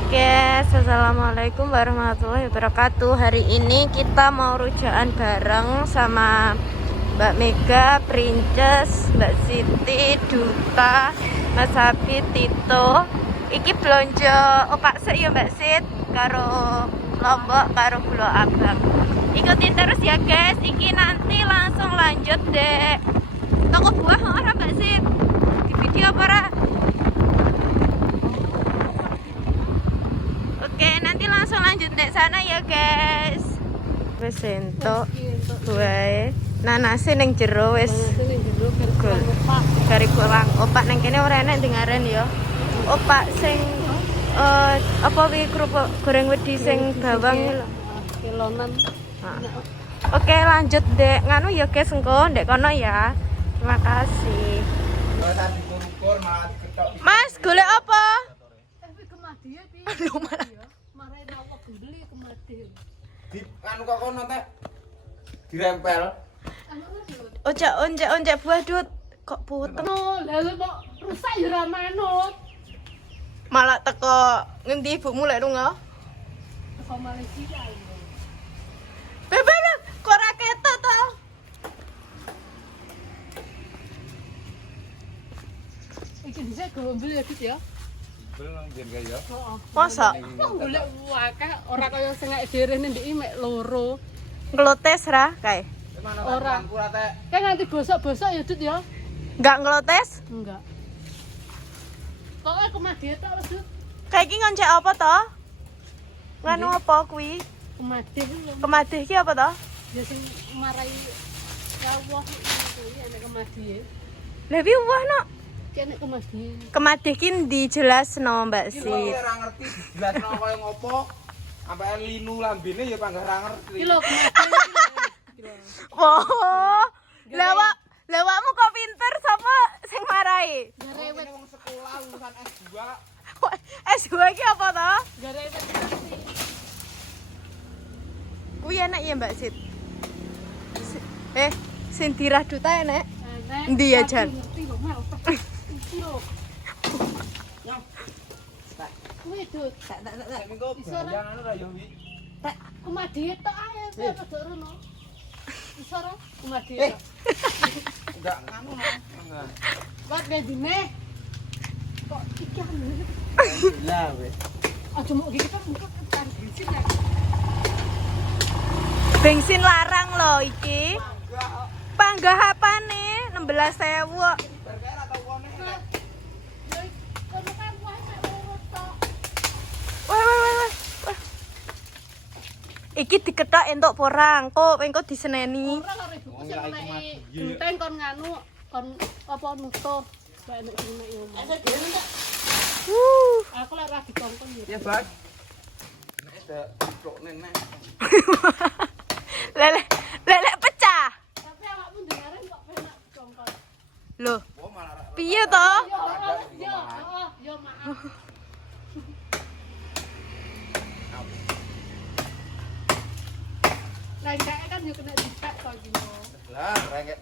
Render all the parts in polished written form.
Hai guys, assalamualaikum warahmatullahi wabarakatuh. Hari ini kita mau rujakan bareng sama Mbak Mega, Princess, Mbak Siti, Duta, Mas Habib, Tito. Iki belanja opak sek ya Mbak Sit, karo Lombok, karo Pulau Abang. Ikutin terus ya guys, iki nanti langsung lanjut deh. Toko buah orang Mbak Sit, di video apa ora? Oke, nanti langsung lanjut dek sana ya guys. Wes entuk buahe. Nanase ning jero wis. Kari kurang opak nang kene ora enak dengaren ya. Opak sing apa wi kerupuk goreng wedi sing bawang lho. Kilonan. Oke, lanjut dek. Nganu ya guys engko ndek kono ya. Terima kasih. Mas, golek apa? Kemadian piye? Aduh, malah. Marahin awak beli kemadian. Di anu kok kono teh dirempel. Onjek buah dut. Kok puteng? No, lalu kok rusak ya ra manut. Malah teko ngendi ibumu lek lunga? Ke Malaysia. Bebe, kok ora ketok to? Iki bisa gombel ya Dit ya. Belum jen kaya. Heeh. Masa? Kok golek akeh ora kaya sing nek derene ndek mek loro. Ngelotes ra kae? Ora. Ora teh. Kayak nanti bosok-bosok ya Dit ya. Enggak ngelotes? Enggak. Pokoknya kemadian tok wis Dit. Kayak iki ngoncek apa to? Nganu apa kuwi? Kemadian lho. Kemadih ki apa to? Ya sing marai rawuh kuwi enek kemadian. Lah piye wah no? Kene kemadian. Kemadih ki dijelasno Mbak Iki Sit. ora ngerti jelasno kaya ngopo. Sampai linu lambene ya panggah ora ngerti. Iki lho kemadian iki lho. Oh. Lawakmu kok pinter sapa sing marai? Garewet. Wong sekolah lulusan S2. S2 ki apa to? Garewet. Kuwi enak ya Mbak Sit. Sing dirah duta enak. Endi ya, Jan? Ngerti lho, Mel. Iki lho. Kuwi Dut. Sing kok bayang anu ra yo wi. Kemadian tok ae kok rada rono. Iso ora? Kemadian. Enggak nganu no. Enggak. Wat bendine. Kok iki anu. Lah wis. Aja mau iki kan muka kan bensin ya. Bensin larang loh iki. Panggah apane? 16.000. Berkaya ora tau kone. Kono kan wae mek loro tok. Wah. Iki diketok entuk porang, kok engko diseneni. Ora karo ibuku sing menehi genteng kon nganu kon apa nutuh. Bae nek sing menehi omah. Aku lek ora dikongkon ya. Ya, Bang. Nek ada trukne nek. Lelek pecah. Tapi awakmu ndengaren kok penak dikongkon. Loh, Oh malah ra. piye to? Yo maaf. Lah kae kan yo kena dipek kok iki lho. Lah rengek.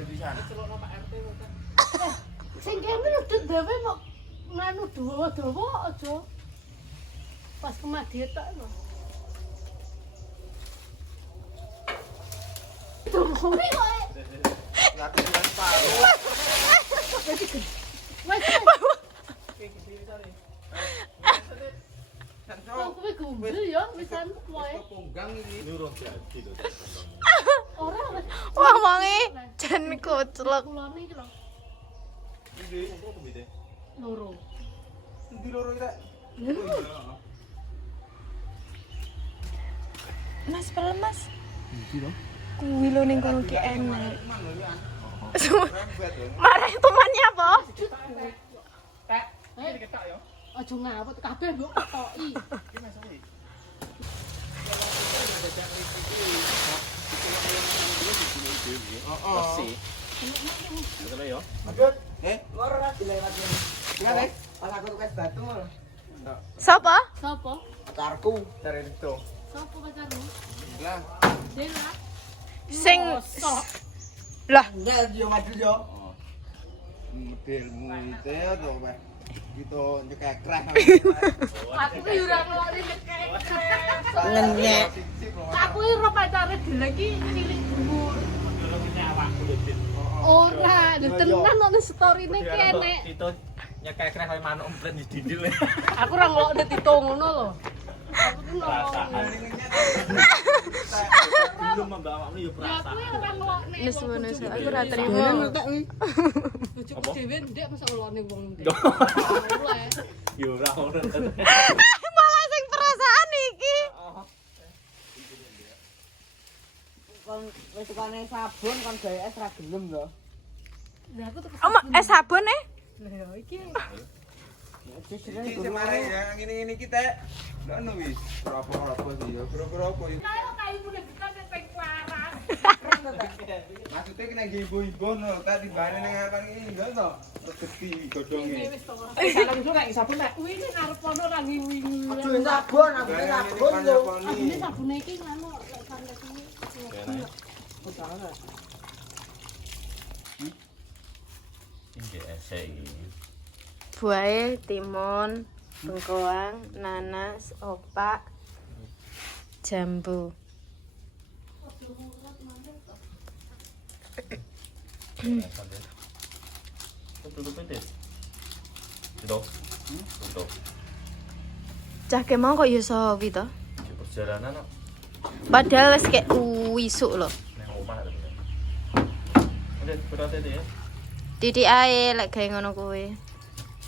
Bisa. Celokno Pak RT kok. Sing kene lho dhewe mau nganu dawa-dawa aja. Pas kemadian tok lho. Tunggu kok. Ngati kan paru. Wes. Kok kuwi gumbel ya wisan wae. Punggang iki. Nurung jadi to. Ora wes. Wah, mongi jan koclek. Kulone iki lho. Iki kok kebite. Loro. Endi loro iki, Rek? Mas, pelem Mas. Iki lho. Kuwi lho ning kono ki enak. Cuman lho ya. Rembet lho. Marah temannya apa? Tek, iki diketak ya. Aja ngawut kabeh mbok ketoki. Iki masuk iki. Oh, sih. Betul ya. Lanjut. Loro ra dilewat ini. Iya, Guys. Pas aku tugas batu. Sapa? Sopo? Pacarku dari itu. Sopo pacarmu? Lah, Dela. Sing Mosok. lah, enggak yo maju yo. modelmu itu ya tuh, Pak. Gitu nyekekreh. Aku ki ora ngelokne nyekek. Ngenyek. Aku ki ora pacare dileki cilik dhuwur. Ora, tenan nang story-ne kene. Itu nyekekreh kaya manuk empret di didil. Aku ora ngelokne Tito ngono lho. Aku ki Perasaan. Belum membawakmu yo aku perasaan. ora ngelokne. Wis ngono sih, aku ora trimo. Cukup dhewe ndek masa ngelokne wong ndek. Yo ora ngono. Malah sing perasaan iki. Kon wis tukane sabun kon gawe es ra gelem lho. Lah aku tuh Om, sabun e? Lah iki Iki semare ya ngene-ngene iki teh. Ngono wis. Apa-apa sih ya. Kira-kira apa ya. kae kae mulai bisa ping waras. Maksudnya kena ibu-ibu no, tadi bareng nang ngarepan iki enggak to. Rezeki godhonge. Wis to. Salah iso nek sabun nek kuwi ning arep ono ra ngiwi. Aduh sabun, aku sabun lho. Ini sabune iki ngono lek sampe kuwi. Iki esek iki. Buahe timun, bengkoang, nanas, opak, jambu. Tutup itu. Tutup. Tutup. Cah ke mau kok yo sawi to? Di perjalanan kok Padahal wis kayak wisuk lho. nang omah lho. Udah berat itu ya. Titik ae lek gawe ngono kuwi.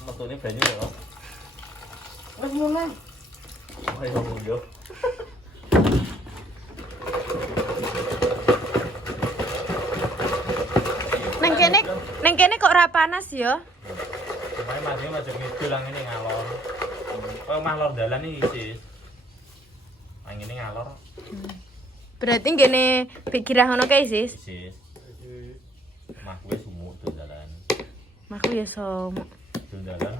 Metune banyu ya kok. Wis mulai. Ayo yo. Neng kene kok ora panas ya? Mae mati macam ngidul lang ini ngalor. Oh mah lor dalan iki sis. Angine ngalor. Berarti ngene pikirah ngono kae sis. Sis. Mah kuwi sumuk dalan. Maku ya somo. Dalan.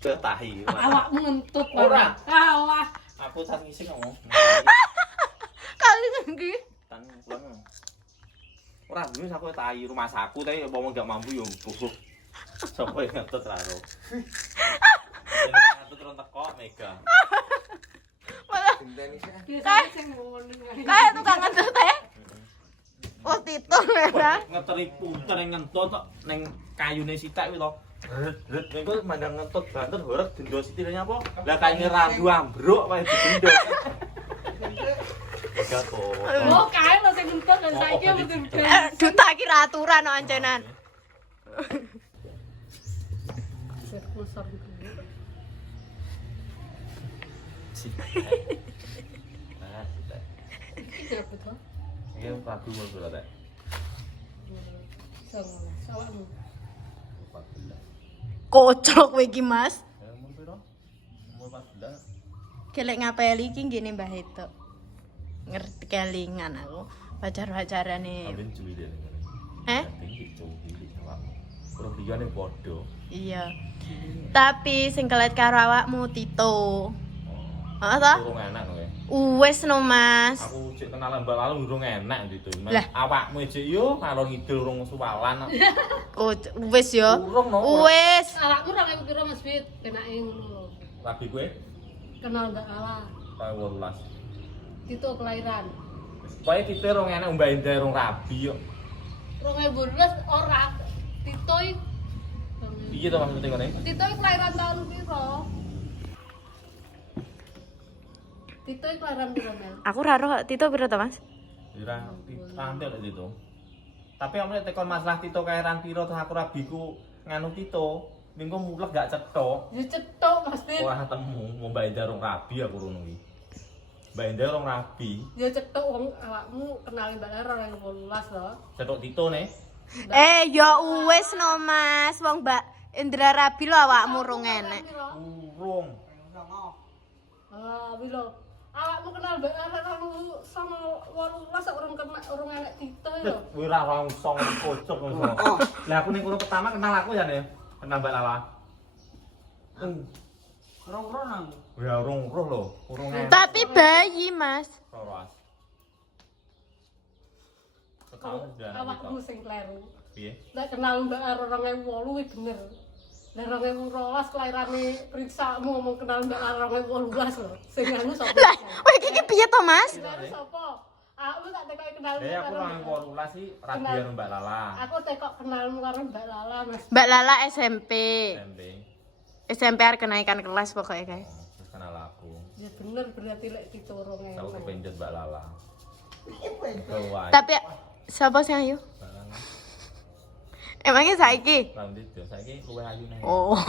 Tahi. Awakmu ngentut Ora. Alah. Aku tak ngisi ngomong. Kali iki. Tan kulon. Ora dulu aku tahi rumah saku tapi mau enggak mampu yo busuk. Sopo yang ngetut raro. Ngetut terus teko mega. Malah Genteni sih. Biasane sing ngono ae. kayak tukang ngentut teh. Oh Tito merah. Ngeteri punter yang ngentut ning kayune sitak kuwi to. Ret niku mandang ngentut banter horeg dendo sitilnya apa? Lah kayane randu ambruk wae dendo. Enggak kok. Oh, kae lho sing ngentut dan saiki betul-betul. Duta kira aturan no ancenan. Kusar gitu. Nah, sitak. Iki apa to? Iki Prabu mau berapa? Sangono. Awakmu. 14. Kocok kowe iki, Mas. Ya umur piro? Umur 14. Kelek ngapeli iki ngene Mbah Heto. Ngerti kelingan aku. Pacar-pacarane. Ambil cuwi deh. Eh? Cuwi awakmu. Kurang liyane padha. Iya. Tapi sing kelet karo awakmu Tito. Heeh ta? Kurang enak kowe. Wes no, Mas. Aku cek kenalan mbak lalu urung enak gitu. Lah. Awakmu cek yo ngalor ngidul urung suwalan. Wes yo. Urung no. Wes. Awakku ra kaya kira Mas Fit, kenake ngono lho. Rabi kowe Kenal ndak kalah. tahun 18. Tito kelahiran. Pokoke kita urung enak mbak Indah urung rabi yo. 2012 ora. Tito iki Iya to maksudnya ngene. Tito iki kelahiran tahun piro? Tito iki kelahiran piro, Mel? Aku ora roh Tito piro to, Mas? Ora tampil lek itu. Tapi amune tekon masalah Tito kairan piro terus aku rabiku nganu Tito. Minggu mulek gak cetok. Ya cetok Mas Fit. Wah temu mau Mbak Indah urung rabi aku rono iki. Mbak Indah urung rabi. Ya cetok wong awakmu kenalin Mbak Lera 2018 lho. Cetok Tito nih. Ya wes no, Mas. Wong Mbak Indra Rabi lo awakmu rung enek. Urung. Ah, bilo. Awakmu kenal Mbak Lera sama 18 urung urung enek Tito ya. Kowe ora langsung kocok langsung. Lah aku ning kono pertama kenal aku ya nih. Kenal Mbak Lala. Ora-ora nang. Ya urung roh lho, urung enak. Tapi bayi, Mas. Roras. awakmu sing kleru. Piye? Nek kenal Mbak Aro 2008 iki bener. Lah 2012 kelairane Prinsakmu ngomong kenal Mbak Aro 2018 lho. Sing anu sapa? Lah, kowe iki piye to, Mas? Kenal sapa? Aku tak tekok kenal Dek aku 2018 sih radio karo Mbak Lala. Aku tekok kenalmu karo Mbak Lala, Mas. Mbak Lala SMP. SMP. SMP arep kenaikan kelas pokoknya, guys. Terus kenal aku. Ya bener berarti lek diturung Aku kepenjut Mbak Lala. Tapi siapa sih ayu? Mbak Lala. Emangnya saiki? Rambut yo saiki luwih ayu nih. Oh.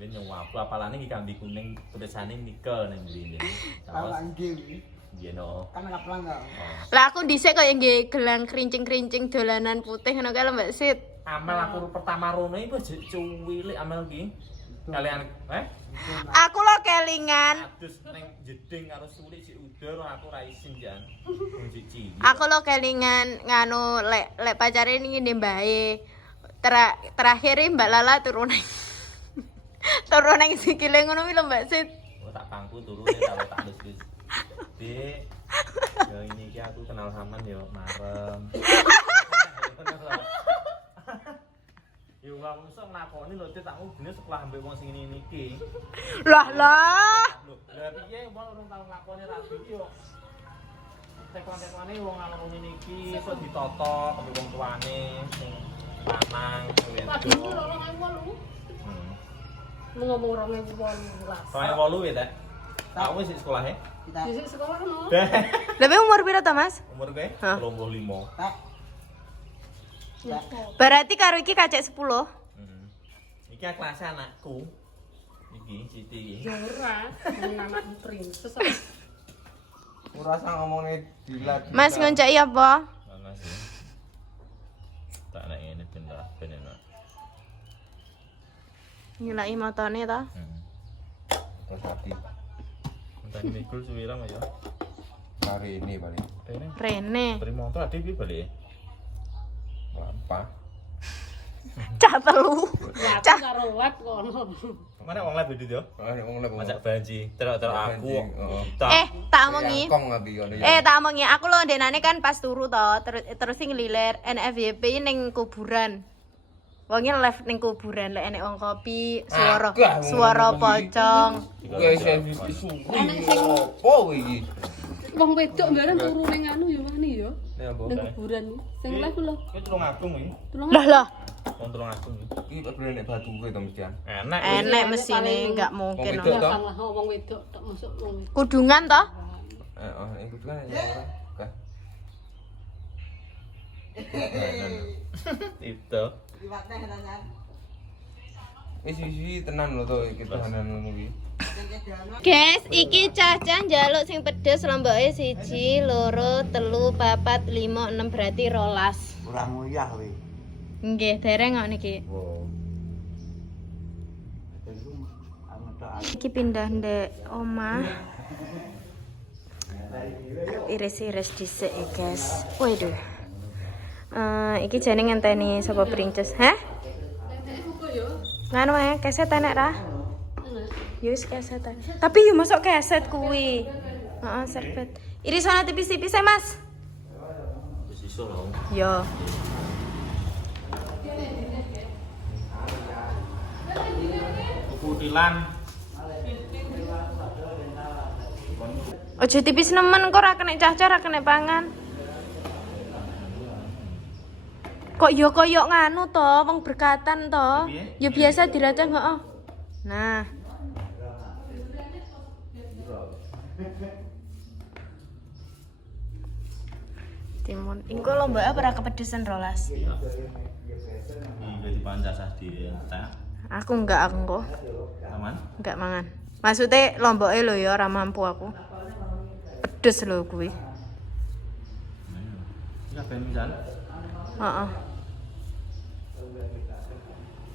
Ben nyuwap apalane iki kambi kuning tulisane nikel ning mrene. Awak dhewe. Iya no. Kan kaplang enggak. Lah aku dhisik kaya nggih gelang krincing-krincing dolanan putih ngono kae lho Mbak Sit. Amel aku pertama rono iki wis cuwilik amel iki. Kalian Aku lo kelingan. adus ning jeding karo sulik si udur aku ra isin jan. Wong cici. Aku lo kelingan nganu lek pacare ini ngene mbae. Terakhir Mbak Lala turun nang sikile ngono kuwi lho Mbak Sit. Oh tak pangku turune tak tak lus. Dik. Ya ini iki aku kenal Haman yo marem. Yo kamu sok nakoni lho tak ngubune sekolah ambek wong sing ngene iki. Lah. Lah piye wong urung tau ngakoni rabi yo. Tekon-tekone wong ngalor ngene iki iso ditata ambek wong tuane sing lanang Lagi wedok. 2008. Lu ngomong 2018. Soale 8 ya, Dak. Aku wis sekolah e. Kita Di sekolah no. Lebih umur piro to, Mas? Umur kowe Hah? 35. tak Berarti karo iki kacek 10. Iki kelas anakku. Iki Siti iki. Ya ora, anak princess. ora usah ngomongnya dilat. Mas ngoncaki apa? Mana sih? Tak nek ngene ben enak. Nyelaki motone to. Terus hati. Entah mikul suwirang aja. Hari ini paling. Rene. Rene. Beri motor ade iki balik. Lampa. Cah telu. Ya aku karo web kono. Mana wong live itu yo? Ah nek wong lek. Macak banji. Terus aku. Tak omongi. Kong ngabi ngono Tak omongi. Aku lo ndenane kan pas turu to, terus sing ngeliler NFYP ning kuburan. Wonge live ning kuburan lek enek wong kopi, suara pocong. Guys, isu. Opo iki? Wong wedok bareng turu ning anu ya wani ya. Nek apa? Ning kuburan. Sing live lho. Kowe tulung agung iki. Lah. Wong tulung agung iki. Iki tak bener nek batu kowe to mestian. Enak. Enek mesine enggak mungkin. Wong wedok. Ya kan lah wong wedok tak masuk wong. Kudungan to? Iku kan ya ora. Oke. Itu. Wis tenan lho to iki tenan ngono iki. Guys, iki cah-cah njaluk sing pedes lomboke 1, 2, 3, 4, 5, 6 berarti 12. Ora nguyah kowe. Nggih, dereng kok niki. Wow. Iki pindah ndek omah. Iris-iris dhisik ya, guys. Waduh. Iki jane ngenteni sapa princess. Hah? Nganu ae, keset enek ra? Yus keset. Tapi yo masuk keset kuwi. Heeh, serbet. Iris ana tipis-tipis Mas. Wis iso lho. Yo. Kutilan. Ojo tipis nemen kok ora kena cah-cah ora kena pangan. Kok yo koyok nganu to, wong berkatan to. Yo biasa diracah heeh. Nah. Timun. Engko lomba apa ora kepedesan rolas? Iki dipancasah dhewe ta. Aku enggak Aman. enggak mangan. Maksudnya lomboke lho ya ora mampu aku. Pedes lho kuwi. Iki ben misal. Heeh.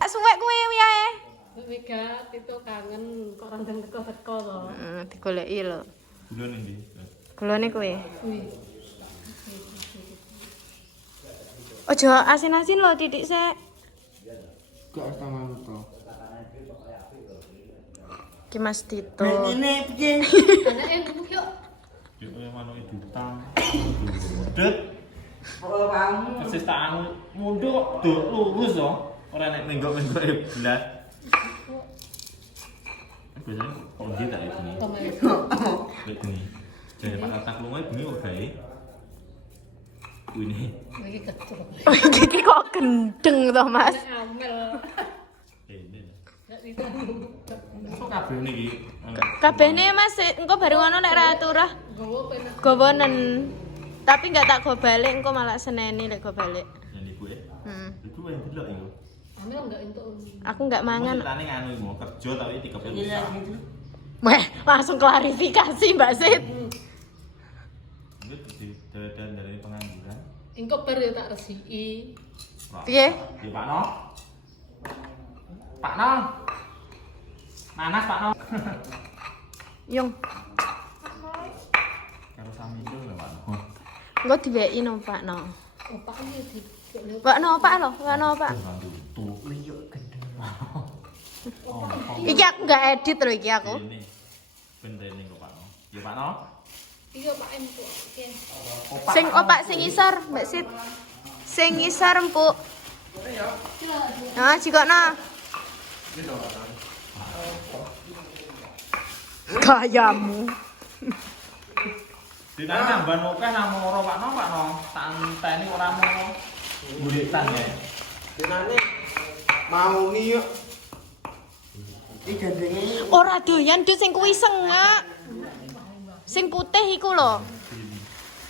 Suwek kuwi wae. Mega itu kangen kok randang teko-teko to. Digoleki lho. Gulone ndi? Gulane kuwi. Wih. Ojo asin-asin lho titik sik. Gak sama to. Ki Mas Tito. Anake ngomong yuk. Yo koyo manuk ditang.Det. Kalau kamu persis tak anu mundur kok lurus loh. Ora nek menggok-menggok belas. Biasanya kalau dia tak begini. Kayak gini. Jadi Pak Tatak lunga begini kok gawe. Ini. Lagi kecil. Oh, iki kok gendeng toh, Mas. Amel. Ini. Enggak bisa. Kok kabeh niki. Kabehne Mas, engko bareng ngono nek ra aturah. Gowo penak. Gowonen. Tapi enggak tak go balik, engko malah seneni lek go balik. Yang ibu ya. Ibu yang delok iku. Amel enggak entuk. Aku enggak mangan. Ceritane nganu iku kerja tapi 30 ini juta. lagi itu. Weh, langsung klarifikasi Mbak Sit. Itu dan dari pengangguran. Engko bar ya tak resiki. Piye? Ya Pak No. Pak No. Nanas Pak No. Yung, Karo sami itu lho Pak No. engko diweki no Pak no. Opak iki di. Pak no, Pak lo, Pak no, Pak. Tuh. Iki aku enggak edit lho iki aku. Ini. Bener ini kok Pak No. Ya Pak No. Iya Pak M tuh. Oke. Sing opak sing isor, Mbak Sit. Sing isor empuk. Nah, jikokno. Gayamu. Dinane tambahan akeh nang moro Pak No. Tanteni ora mono. Bulitan ya. Dinane mau nih yuk. Iki gandenge Ora doyan Dut sing kuwi sengak. Sing putih iku lho.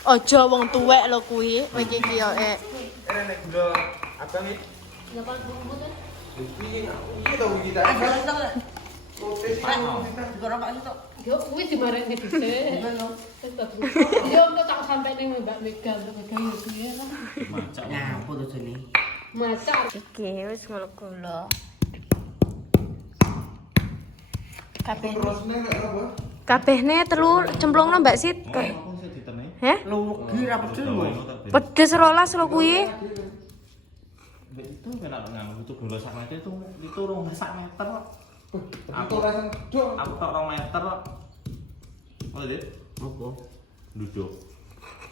Aja wong tuwek lho kuwi, iki kiyoke. nek gula abang iki. Ya Pak Bumbu kan. Iki tau kita. Juga Pak Sito. Yo kuwi dimarekne dhisik. Tetep. Yo kok tak sampe ning Mbak Mega yo piye lah. Macak. Nyapa to jene? Masak. Iki wis ngelo-gelo. Kabeh. Kabehne telu cemplungno Mbak Sit. Apa sih ditene? Heh? Lugi ra pedul lho. Pedes rolas lho kuwi. Mbak itu kena nganu itu bola sak meter itu 2 meter kok. Aku rasa dong. Aku tok 2 meter kok. Oh, Dit. Apa? Duduk.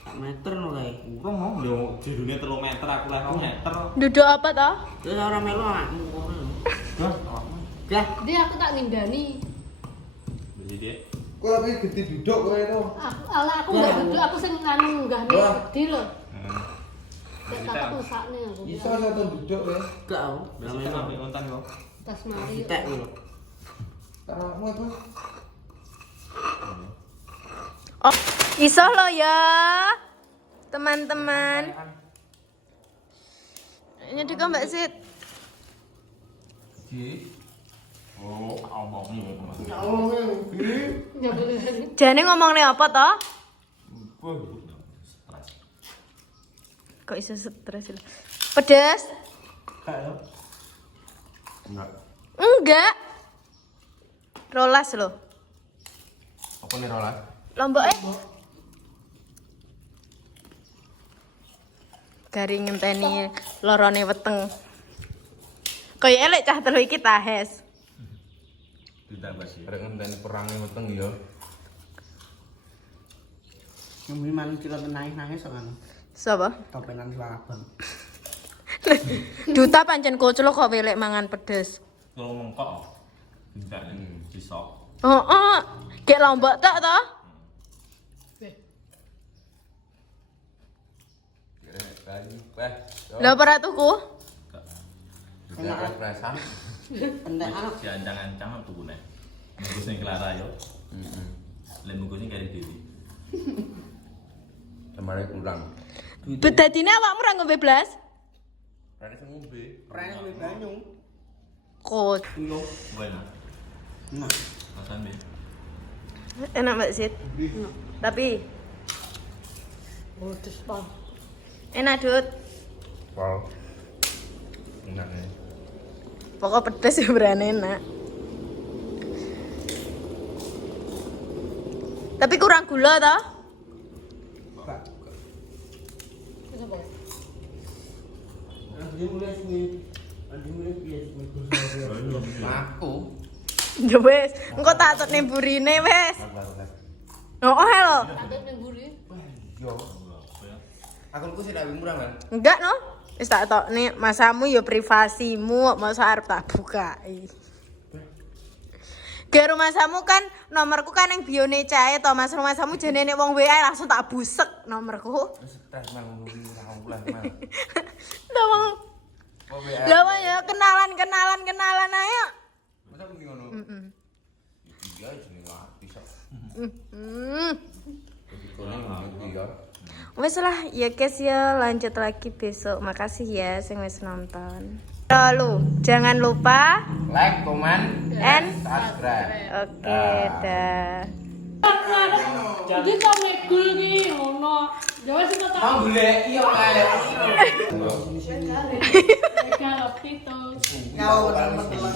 Sak meter lho kae. Urung mau lho jedune 3 meter aku lek 2 meter. Duduk apa toh? Terus ora melu awakmu kono. Dah. Dah. Dia aku tak ninggani. Jadi dia. Kok lagi gede duduk kowe to? Aku enggak duduk, aku sing nganu nggahne gede lho. Nek tak tusakne aku. Iso satu duduk ya. Gak aku. Ora Kita melu. ambil kontan kok. Tas mari. Tek lho. Karena apa? Oh, iso lo ya. Teman-teman. Ini juga Mbak Sit. Ji. Oh, omong nih. Ya boleh. Jane ngomongne apa toh? Stres. Kok iso stres lho. Pedes? Enggak. Enggak. Rolas lho. Apa nih rolas? Lomboke. Garing ngenteni lorone weteng. Kaya elek cah telu iki tahes. Ditambah sih. Arek ngenteni perange weteng ya. Ngombe manung cilok nangis kok kan. Sapa? Topenan suara abang. Duta pancen koclok kok welek mangan pedes. Kalau mengkok. Tidak disok. Oh, kayak lombok tak toh? Lah ora tuku? Rasa. Entek anak. Si ancang-ancang tuh nih. Mungkus nih Clara yo. Lain mungkus nih kari diri. Kemarin kurang. Bedadine awakmu ora ngombe blas? Rene sing ngombe. Rene kuwi banyu. Kok Iya. Bueno. Nah. Rasan be. enak Mbak Sit. Tapi Bodes Pak. enak Dut. Wow. Enak nih. Pokok pedes ya berani enak. Tapi kurang gula toh? Wis apa? Dia mulai sini. Dia mulai piye sini. Aku. Ya wis, engko tak tetne burine wis. Oh, lho. Aduk ning mburi. Yo. Akunku sih ndak murah, Man. Enggak no. Wis tak tokne masamu ya privasimu, masa arep tak bukai. Ge rumah samu kan nomorku kan yang bione cae to Mas, rumah samu jane nek wong WA langsung tak busek nomorku. Stres mang nunggu bulan, Mang. Tawang. Oh, WA. Lah ya kenalan ayo. Masa mending ngono? Heeh. Iya, jenenge artis kok. Jadi kono ngerti ya. Wes lah, ya guys ya lanjut lagi besok. Makasih ya sing wis nonton. Lalu jangan lupa Like, comment, and subscribe. oke dah. Jadi kok megul ki ngono. Ya wis kok tak Mang goleki yo kae. mega roti to. Nyawa temen-temen.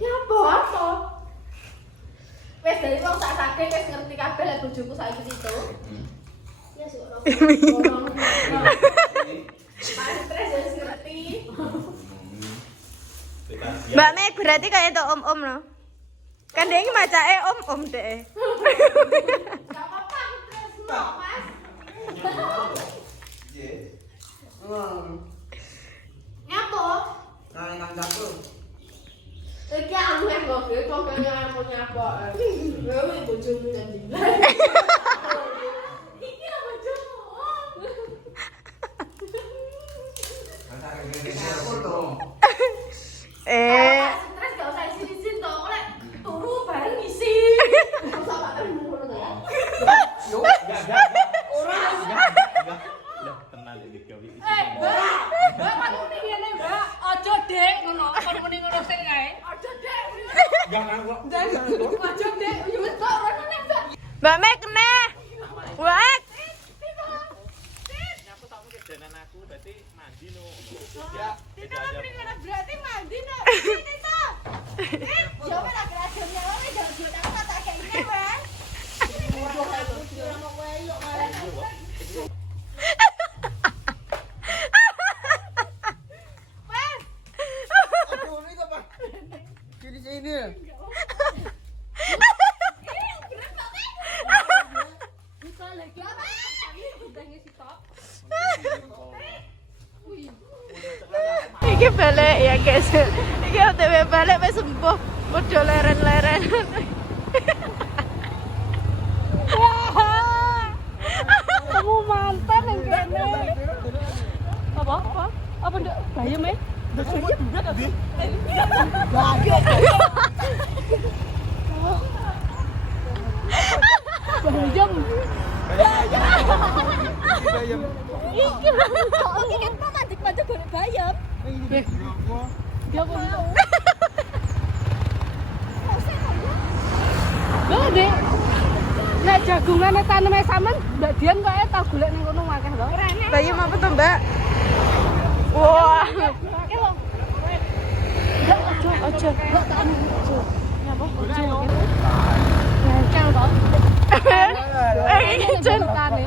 Ya apa? Wes dari wong sak sakit wis ngerti kabeh lek bojoku saiki itu. Ya sik ora. Paling stres wis ngerti. Mbak Meg berarti kayak itu om-om loh. Kan dia ini macake om-om deh. Gak apa-apa, stres loh, Mas. Ngapo? Nah, nang dapur. Iki anu yang kok dia kok kaya mau nyapa. Ya wis bojomu nanti. Iki lho bojomu. Masa ngene foto. Stres gak usah isin-isin to, lek turu bareng isi. Gak usah pakai ngono ya. Yo. Lah tenang iki gawe isi. Mbak kan muni ngene, Mbak. Aja Dek ngono. Kon muni ngono sik kae. Aja Dek. Jangan kok. Aja Dek. Ya wis kok rono nek, Mbak. Mbak Meg kene. Wek. Nyapu tak mungkin jalan aku berarti mandi no. Tita kan ngono berarti mandi nek. Tita. Yo ora kerajaan nyawa wis jangan aku tak kayak ini wes. Sini sini. Bisa lagi. Udah ngisi tok. Iki balik ya guys. Iki OTW balik wis sembuh. Padha leren-leren. Kamu mantan yang kene. Apa? Apa ndak bayem e? Bayem. Iki lho. Iki kan pamandik-mandik golek bayem. Dia apa? Lho, Dek. Nek jagungane taneme sampean Mbak Dian kok tau golek ning kono akeh lho. Bayem apa tuh, Mbak? Wah. Ojo. Kok tak anu ojo. Nyapa? Ojo. Bengkel to. Jen. Tane.